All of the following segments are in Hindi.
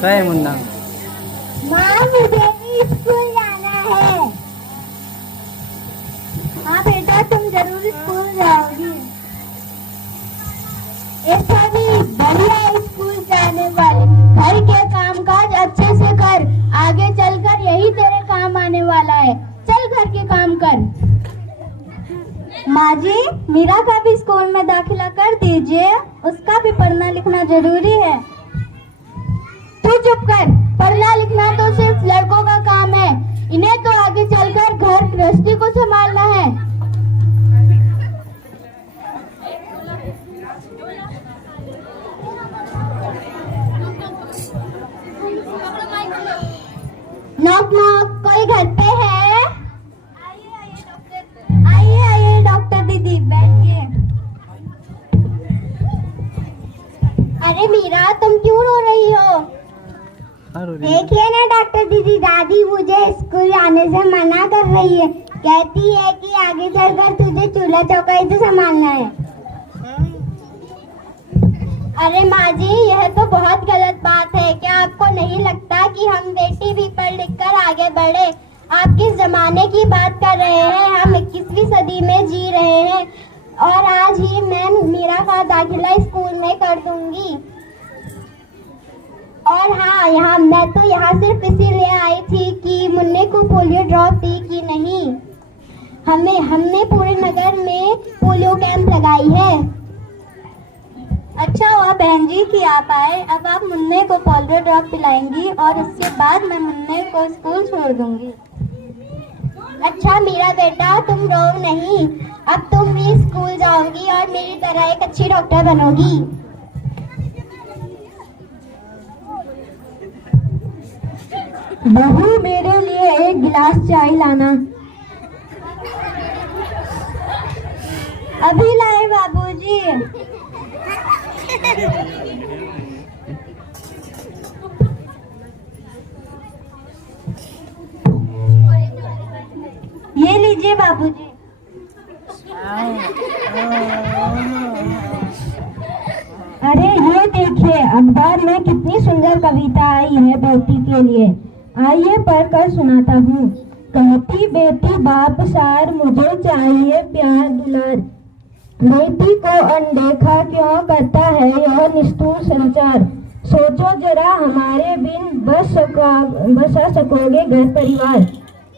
क्या है मुन्ना? माँ मुझे भी स्कूल जाना है। हाँ बेटा तुम जरूर स्कूल जाओगी। ऐसा भी बढ़िया स्कूल जाने वाले, घर के काम काज अच्छे से कर, आगे चलकर यही तेरे काम आने वाला है। चल घर के काम कर। माँ जी मीरा का भी स्कूल में दाखिला कर दीजिए, उसका भी पढ़ना लिखना जरूरी है। तू चुप कर, पढ़ना लिखना तो सिर्फ लड़कों का काम है, इन्हें तो आगे चलकर घर गृहस्थी को संभालना है। नॉक नॉक, कोई घर पे है? आइए आइए डॉक्टर दीदी बैठिए। अरे मीरा तुम क्यों रो रही हो? देखिए ना डॉक्टर दीदी, दादी मुझे स्कूल आने से मना कर रही है, कहती है कि आगे चलकर तुझे चूल्हा चौका ही तो संभालना है। अरे माँ जी यह तो बहुत गलत बात है, क्या आपको नहीं लगता कि हम बेटी भी पढ़ लिख कर आगे बढ़े? आप किस जमाने की बात कर रहे हैं, हम 21वीं सदी में जी रहे हैं और आज ही मैं मीरा का दाखिला स्कूल में कर दूंगी। और हाँ मैं तो यहाँ सिर्फ इसीलिए आई थी कि मुन्ने को पोलियो ड्रॉप दी कि नहीं। हमने पूरे नगर में पोलियो कैंप लगाई है। अच्छा हुआ बहन जी कि आप आए, अब आप मुन्ने को पोलियो ड्रॉप पिलाएंगी और उसके बाद मैं मुन्ने को स्कूल छोड़ दूंगी। अच्छा मीरा बेटा तुम रो नहीं, अब तुम भी स्कूल जाओगी और मेरी तरह एक अच्छी डॉक्टर बनोगी। बहू मेरे लिए एक गिलास चाय लाना। अभी लाए बाबूजी। ये लीजिए बाबूजी। अरे ये देखिए अखबार में कितनी सुंदर कविता आई है बेटी के लिए, आइए पढ़कर सुनाता हूँ। कहती बेटी बाप सार मुझे चाहिए प्यार दुलार, बेटी को अनदेखा क्यों करता है यह निष्ठुर संसार। सोचो जरा हमारे बिन बसा सकोगे घर परिवार।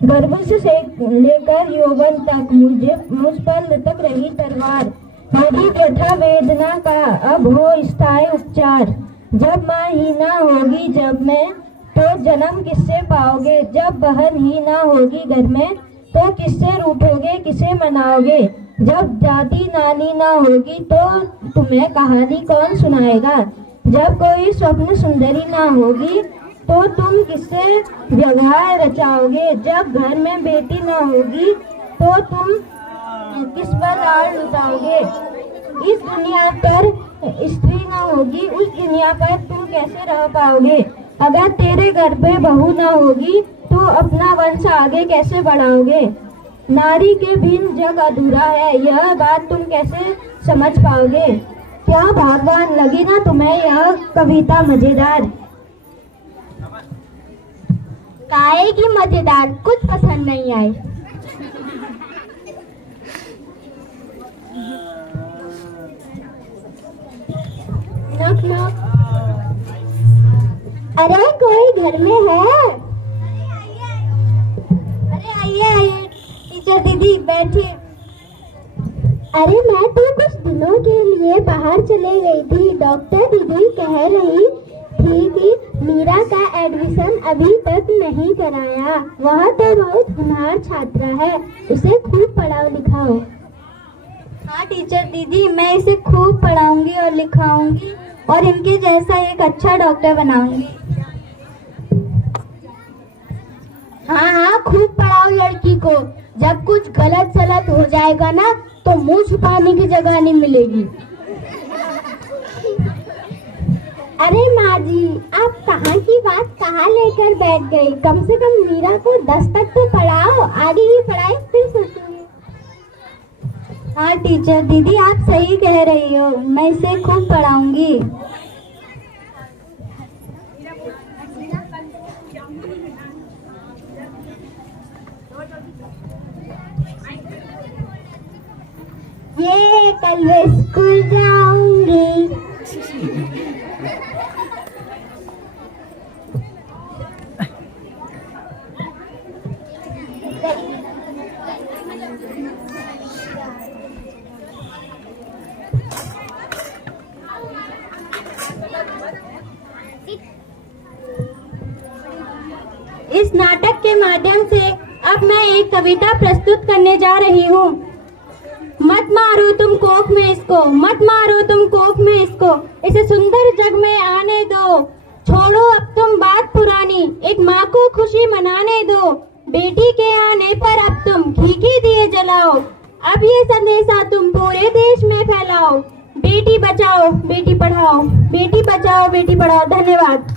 गर्भ से लेकर यौवन तक मुझ पर लटक रही तलवार। मेरी व्यथा वेदना का अब हो स्थायी उपचार। जब माँ ही ना होगी जब मैं तो जन्म किससे पाओगे। जब बहन ही ना होगी घर में तो किससे रूठोगे किसे मनाओगे। जब दादी नानी ना होगी तो तुम्हें कहानी कौन सुनाएगा। जब कोई स्वप्न सुंदरी ना होगी तो तुम किससे व्यवहार रचाओगे। जब घर में बेटी ना होगी तो तुम किस पर लाड़ लुटाओगे। इस दुनिया पर स्त्री ना होगी उस दुनिया पर तुम कैसे रह पाओगे। अगर तेरे घर पे बहू ना होगी तो अपना वंश आगे कैसे बढ़ाओगे। नारी के बिन जग अधूरा है यह बात तुम कैसे समझ पाओगे। क्या भगवान लगी ना तुम्हें यह कविता मजेदार। काहे की मजेदार, कुछ पसंद नहीं आई। Knock knock. अरे कोई घर में है? अरे आइए आइए टीचर दीदी बैठिए। अरे मैं तो कुछ दिनों के लिए बाहर चले गई थी, डॉक्टर दीदी कह रही थी कि मीरा का एडमिशन अभी तक नहीं कराया। वह तो बहुत होनहार छात्रा है, उसे खूब पढ़ाओ लिखाओ। हाँ टीचर दीदी मैं इसे खूब पढ़ाऊंगी और लिखाऊंगी और इनके जैसा एक अच्छा डॉक्टर बनाऊंगी। हाँ खूब पढ़ाओ लड़की को, जब कुछ गलत सलत हो जाएगा ना तो मुंह छुपाने की जगह नहीं मिलेगी। अरे माँ जी आप कहाँ की बात कहाँ लेकर बैठ गई, कम से कम मीरा को 10 तक तो पढ़ाओ, आगे की पढ़ाई फिर सोचूंगी। हाँ टीचर दीदी आप सही कह रही हो, मैं इसे खूब पढ़ाऊंगी। ये कल मैं स्कूल जाऊंगी। इस नाटक के माध्यम से अब मैं एक कविता प्रस्तुत करने जा रही हूँ। मत मारो तुम कोख में इसको, मत मारो तुम कोख में इसको, इसे सुंदर जग में आने दो। छोड़ो अब तुम बात पुरानी, एक माँ को खुशी मनाने दो। बेटी के आने पर अब तुम घी दिए जलाओ, अब ये संदेशा तुम पूरे देश में फैलाओ। बेटी बचाओ बेटी पढ़ाओ, बेटी बचाओ बेटी पढ़ाओ। धन्यवाद।